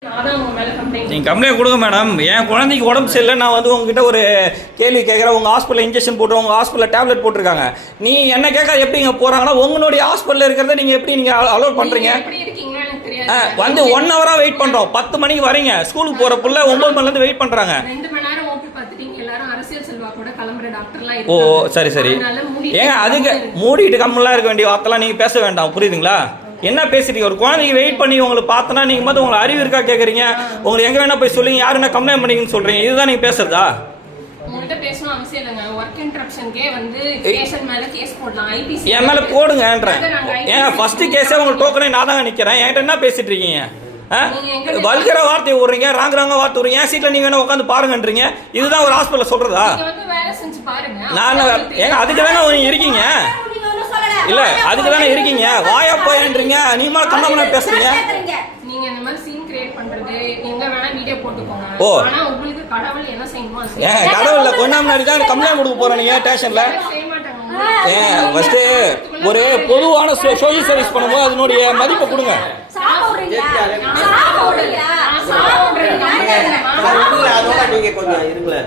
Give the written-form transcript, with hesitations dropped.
நீங்கள் கம்ப்ளைண்ட் கொடுங்க மேடம். என் குழந்தைக்கு உடம்பு சரியில்லை, நான் வந்து உங்ககிட்ட ஒரு கேள்வி கேட்குறேன். உங்கள் ஹாஸ்பிட்டலில் இன்ஜெக்ஷன் போட்டு உங்கள் ஹாஸ்பிட்டலில் டேப்லெட் போட்டிருக்காங்க. நீ என்ன கேட்க எப்படி இங்கே போகிறாங்கன்னா உங்களுடைய ஹாஸ்பிட்டலில் இருக்கிறத நீங்கள் எப்படி நீங்கள் அலோட் பண்ணுறீங்க? வந்து 1 ஹவராக வெயிட் பண்ணுறோம். 10 மணிக்கு வரீங்க, ஸ்கூலுக்கு போகிற புள்ள 9 மணிலேருந்து வெயிட் பண்ணுறாங்க. ஓ சரி சரி. ஏங்க அதுக்கு மூடிட்டு கம்மெல்லாம் இருக்க வேண்டிய வார்த்தைலாம் நீங்கள் பேச வேண்டாம், புரியுதுங்களா? என்ன பேசுறீங்க? ஒரு குழந்தைக்கு வெயிட் பண்ணி உங்களுக்கு பார்த்தனா நீங்க வந்து உங்களுக்கு அறிவு இருக்கா கேக்குறீங்க. உங்களுக்கு எங்க வேணா போய் சொல்லுங்க, யாரு என்ன கம்ப்ளைண்ட் பண்ணீங்கன்னு சொல்றீங்க. இதுதான் நீங்க பேசுறதா? உங்கள்ட்ட பேசணும் அவசியம் இல்லங்க. வொர்க் இன்டரப்ஷன்க்கே வந்து பேஷண்ட் மேல கேஸ் போடலாம், ஐபிசி என் மேல போடுங்கன்றேன். ஏங்க ஃபர்ஸ்ட் கேஸே உங்க டோக்கனே நான் தான் நிக்கிறேன். என்கிட்ட என்ன பேசிட்டு இருக்கீங்க? வல்கர வார்த்தை விடுறீங்க, ராங்க வார்த்தை விடுறீங்க. என் சீட்ல நீங்க வேணா உட்காந்து பாருங்கன்றீங்க. இதுதான் ஒரு ஹாஸ்பிட்டல் சொல்றதா? நான் ஏங்க அதுக்கு தானே நீங்க இருக்கீங்க? இல்ல அதுக்கு தானே இருக்கீங்க. வாயா போயன்றீங்க, நீமா கண்ணமனா பேசுறீங்க. நீங்க இந்த மாதிரி சீன் கிரியேட் பண்றது எங்க வேணா வீடியோ போட்டுக்கோங்க. ஆனா உங்களுக்கு கடவுள் என்ன செய்யணுமோ செய்யுங்க. கடவுள்ல கொஞ்ச முன்னாடி தான் கம்ப்ளைண்ட் கொடுக்க போறேன் நீங்க ஸ்டேஷன்ல. ஃபர்ஸ்ட் ஒரு பொதுவான சோஷியல் சர்வீஸ் பண்ணும்போது அதனுடைய மதிப்பை கொடுங்க. நீங்க கொஞ்சம் இருங்களேன்.